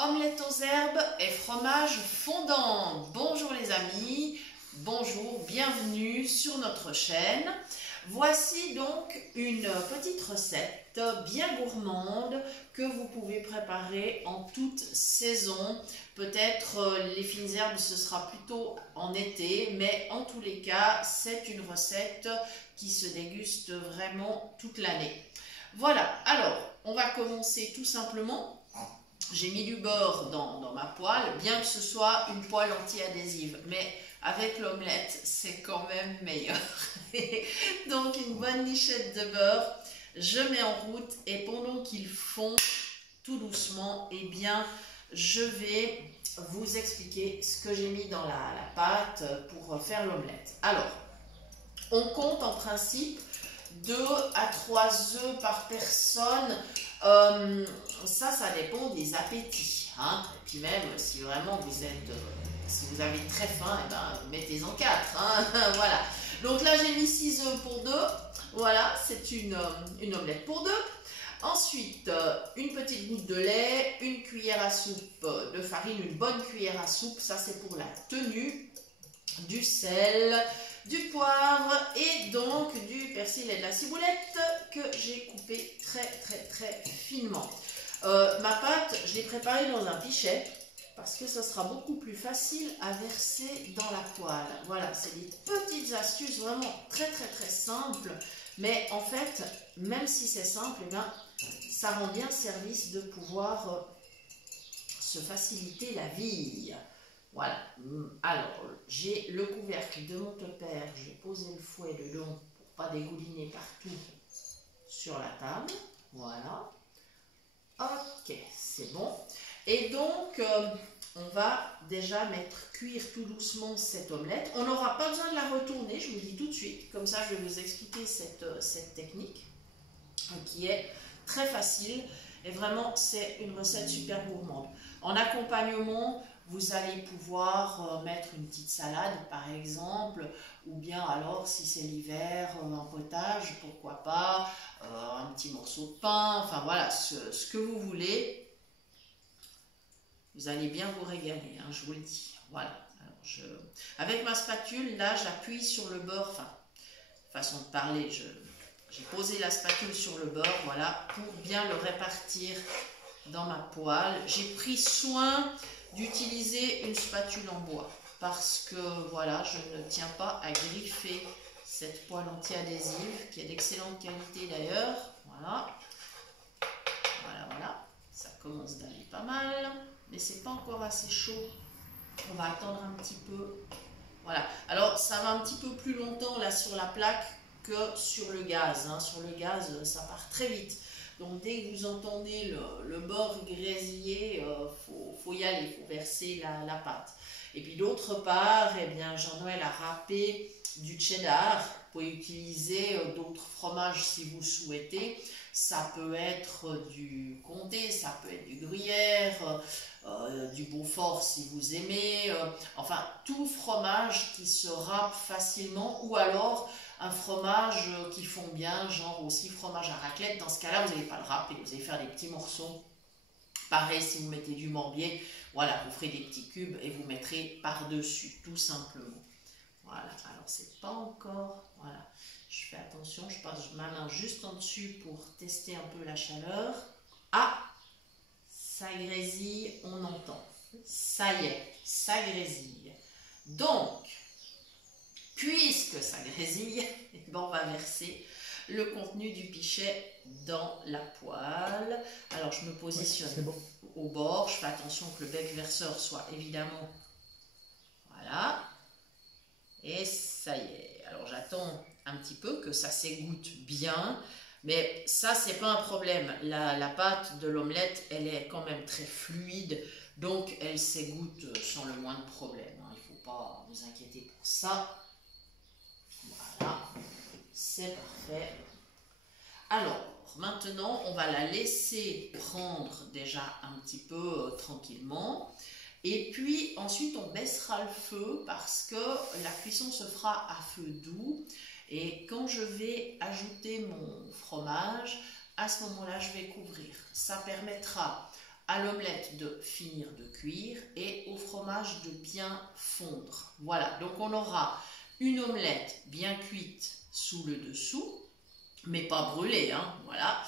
Omelette aux herbes et fromage fondant. Bonjour les amis, bonjour, bienvenue sur notre chaîne. Voici donc une petite recette bien gourmande que vous pouvez préparer en toute saison. Peut-être les fines herbes ce sera plutôt en été, mais en tous les cas c'est une recette qui se déguste vraiment toute l'année. Voilà, alors on va commencer tout simplement. J'ai mis du beurre dans ma poêle, bien que ce soit une poêle anti-adhésive, mais avec l'omelette, c'est quand même meilleur. Donc une bonne lichette de beurre, je mets en route et pendant qu'il fond tout doucement, eh bien, je vais vous expliquer ce que j'ai mis dans la pâte pour faire l'omelette. Alors, on compte en principe 2 à 3 œufs par personne. Ça dépend des appétits. Hein. Et puis même, si vraiment si vous avez très faim, eh ben, mettez-en 4. Hein. Voilà. Donc là, j'ai mis 6 œufs pour 2. Voilà, c'est une omelette pour 2. Ensuite, une petite goutte de lait, une cuillère à soupe de farine, une bonne cuillère à soupe. Ça, c'est pour la tenue. Du sel, du poivre et donc du persil et de la ciboulette que j'ai coupé très finement. Ma pâte, je l'ai préparée dans un pichet parce que ça sera beaucoup plus facile à verser dans la poêle. Voilà, c'est des petites astuces vraiment très simples, mais en fait, même si c'est simple, eh bien, ça rend bien service de pouvoir se faciliter la vie. Voilà, alors j'ai le couvercle de mon tupperware, j'ai posé le fouet dedans pour pas dégouliner partout sur la table, voilà, ok, c'est bon. Et donc, on va déjà mettre cuire tout doucement cette omelette. On n'aura pas besoin de la retourner, je vous le dis tout de suite, comme ça je vais vous expliquer cette technique qui est très facile et vraiment c'est une recette super gourmande. En accompagnement, vous allez pouvoir mettre une petite salade par exemple, ou bien alors si c'est l'hiver, un potage, pourquoi pas, un petit morceau de pain, enfin voilà, ce que vous voulez. Vous allez bien vous régaler, hein, je vous le dis. Voilà. Alors avec ma spatule, là j'appuie sur le beurre, enfin, façon de parler, j'ai posé la spatule sur le beurre, voilà, pour bien le répartir dans ma poêle. J'ai pris soin d'utiliser une spatule en bois parce que voilà, je ne tiens pas à griffer cette poêle anti-adhésive qui est d'excellente qualité d'ailleurs. Voilà, ça commence d'aller pas mal, mais c'est pas encore assez chaud. On va attendre un petit peu. Voilà, alors ça va un petit peu plus longtemps là sur la plaque que sur le gaz. Hein. Sur le gaz, ça part très vite. Donc dès que vous entendez le beurre grésiller, faut y aller, il faut verser la pâte. Et puis d'autre part, eh bien Jean-Noël a râpé du cheddar. Vous pouvez utiliser d'autres fromages si vous souhaitez. Ça peut être du comté, ça peut être du gruyère, du Beaufort si vous aimez. Enfin, tout fromage qui se râpe facilement ou alors un fromage qui fond bien, genre aussi fromage à raclette. Dans ce cas-là, vous n'allez pas le râper, vous allez faire des petits morceaux. Pareil, si vous mettez du morbier, voilà, vous ferez des petits cubes et vous mettrez par-dessus, tout simplement. Voilà, alors c'est pas encore, voilà, je fais attention, je passe ma main juste en dessus pour tester un peu la chaleur. Ah, ça grésille, on entend. Ça y est, ça grésille. Donc, puisque ça grésille, on va verser le contenu du pichet dans la poêle. Alors je me positionne au bord, je fais attention que le bec verseur soit évidemment, voilà, et ça y est. Alors j'attends un petit peu que ça s'égoutte bien, mais ça c'est pas un problème. La pâte de l'omelette, elle est quand même très fluide, donc elle s'égoutte sans le moindre problème. Hein. Il ne faut pas vous inquiéter pour ça. Voilà, c'est parfait. Alors, maintenant, on va la laisser prendre déjà un petit peu tranquillement. Et puis, ensuite, on baissera le feu parce que la cuisson se fera à feu doux. Et quand je vais ajouter mon fromage, à ce moment-là, je vais couvrir. Ça permettra à l'omelette de finir de cuire et au fromage de bien fondre. Voilà, donc on aura une omelette bien cuite sous le dessous, mais pas brûlée, hein, voilà.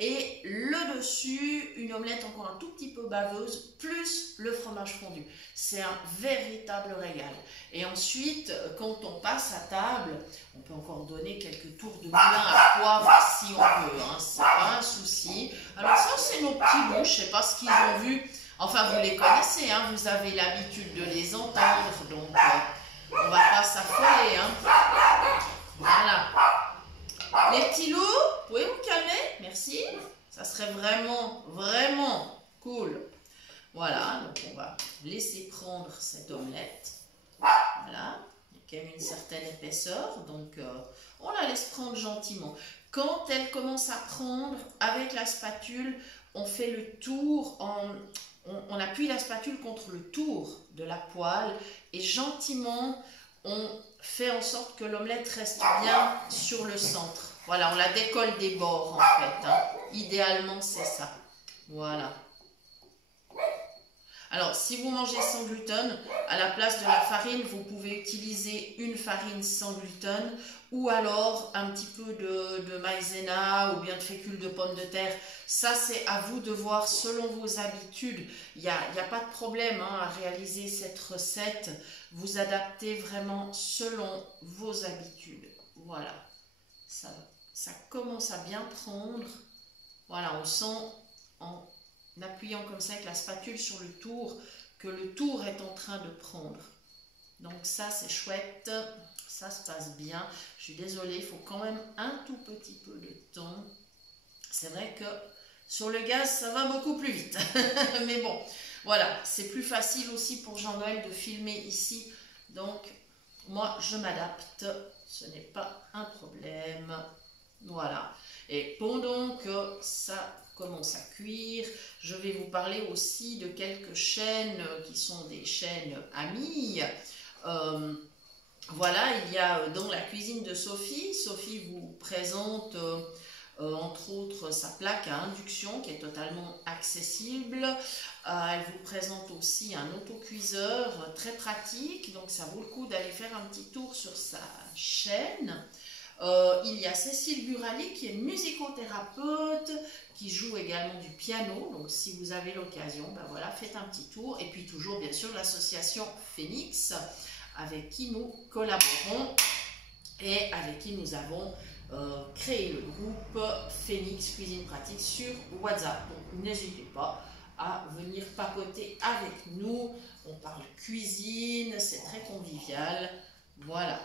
Et le dessus, une omelette encore un tout petit peu baveuse, plus le fromage fondu. C'est un véritable régal. Et ensuite, quand on passe à table, on peut encore donner quelques tours de moulin à poivre si on veut, hein, c'est pas un souci. Alors ça, c'est nos petits bouts, je sais pas ce qu'ils ont vu. Enfin, vous les connaissez, hein, vous avez l'habitude de les entendre, donc on va pas s'affoler, hein. Voilà. Les petits loups, vous pouvez vous calmer? Merci. Ça serait vraiment, vraiment cool. Voilà, donc on va laisser prendre cette omelette. Voilà, il y a quand même une certaine épaisseur, donc on la laisse prendre gentiment. Quand elle commence à prendre, avec la spatule, on fait le tour, on appuie la spatule contre le tour de la poêle et gentiment, on fait en sorte que l'omelette reste bien sur le centre. Voilà, on la décolle des bords en fait, hein. Idéalement, c'est ça. Voilà. Alors, si vous mangez sans gluten, à la place de la farine, vous pouvez utiliser une farine sans gluten ou alors un petit peu de maïzena ou bien de fécule de pommes de terre. Ça, c'est à vous de voir selon vos habitudes. Il n'y a pas de problème, hein, à réaliser cette recette. Vous adaptez vraiment selon vos habitudes. Voilà, ça commence à bien prendre. Voilà, on sent en appuyant comme ça avec la spatule sur le tour que le tour est en train de prendre. Donc ça, c'est chouette, ça se passe bien. Je suis désolée, il faut quand même un tout petit peu de temps. C'est vrai que sur le gaz, ça va beaucoup plus vite. Mais bon, voilà, c'est plus facile aussi pour Jean-Noël de filmer ici. Donc, moi, je m'adapte, ce n'est pas un problème. Voilà. Et pendant que ça commence à cuire, je vais vous parler aussi de quelques chaînes qui sont des chaînes amies. Voilà, il y a dans la cuisine de Sophie, Sophie vous présente entre autres sa plaque à induction qui est totalement accessible. Elle vous présente aussi un autocuiseur très pratique, donc ça vaut le coup d'aller faire un petit tour sur sa chaîne. Il y a Cécile Burali qui est musicothérapeute, qui joue également du piano, donc si vous avez l'occasion, ben voilà, faites un petit tour. Et puis toujours bien sûr l'association Phoenix avec qui nous collaborons et avec qui nous avons créé le groupe Phoenix Cuisine Pratique sur WhatsApp. Donc n'hésitez pas à venir papoter avec nous, on parle cuisine, c'est très convivial, voilà.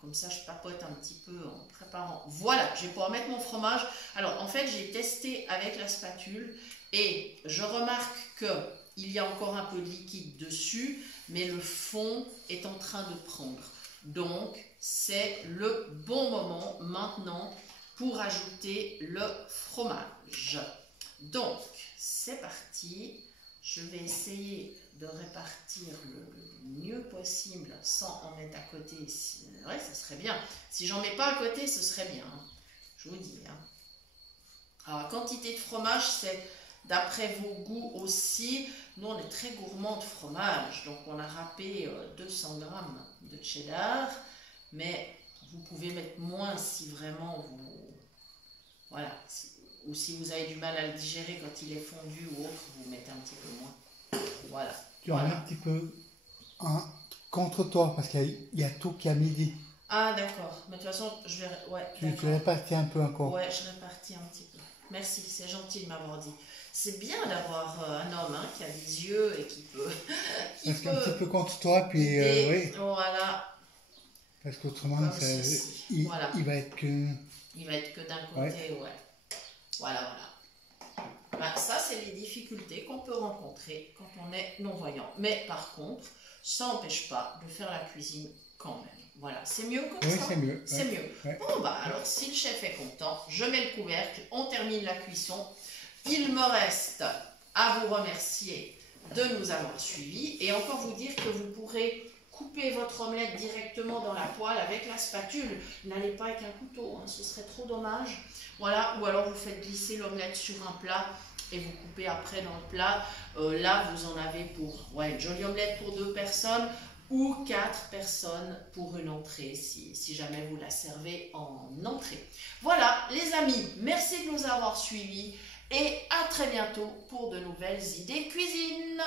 Comme ça, je papote un petit peu en préparant. Voilà, je vais pouvoir mettre mon fromage. Alors, en fait, j'ai testé avec la spatule et je remarque qu'il y a encore un peu de liquide dessus, mais le fond est en train de prendre. Donc, c'est le bon moment maintenant pour ajouter le fromage. Donc, c'est parti. Je vais essayer de répartir le mieux possible sans en mettre à côté. Ouais, ça serait bien. Si j'en mets pas à côté, ce serait bien. Hein. Je vous dis. Hein. Alors, quantité de fromage, c'est d'après vos goûts aussi. Nous, on est très gourmand de fromage. Donc, on a râpé 200 grammes de cheddar. Mais vous pouvez mettre moins si vraiment vous... Voilà. Ou si vous avez du mal à le digérer quand il est fondu ou autre, vous mettez un petit peu moins. Voilà. Tu en as un petit peu contre toi, parce qu'il y a tout qui est à midi. Ah d'accord, mais de toute façon, je vais... Ouais, tu répartis un peu encore. Ouais, je répartis un petit peu. Merci, c'est gentil de m'avoir dit. C'est bien d'avoir un homme hein, qui a des yeux et qui peut... Parce qu'un petit peu contre toi, puis oui. Voilà. Parce qu'autrement, il va être que... Il va être que d'un côté, ouais. Voilà. Ben, ça, c'est les difficultés qu'on peut rencontrer quand on est non-voyant. Mais par contre, ça n'empêche pas de faire la cuisine quand même. Voilà, c'est mieux comme ça. C'est mieux. C'est mieux. Ouais. Bon, bah alors, si le chef est content, je mets le couvercle, on termine la cuisson. Il me reste à vous remercier de nous avoir suivis et encore vous dire que vous pourrez couper votre omelette directement dans la poêle avec la spatule. N'allez pas avec un couteau, hein, ce serait trop dommage. Voilà, ou alors vous faites glisser l'omelette sur un plat et vous coupez après dans le plat. Là, vous en avez pour une jolie omelette pour 2 personnes ou 4 personnes pour une entrée, si jamais vous la servez en entrée. Voilà, les amis, merci de nous avoir suivis et à très bientôt pour de nouvelles idées cuisine.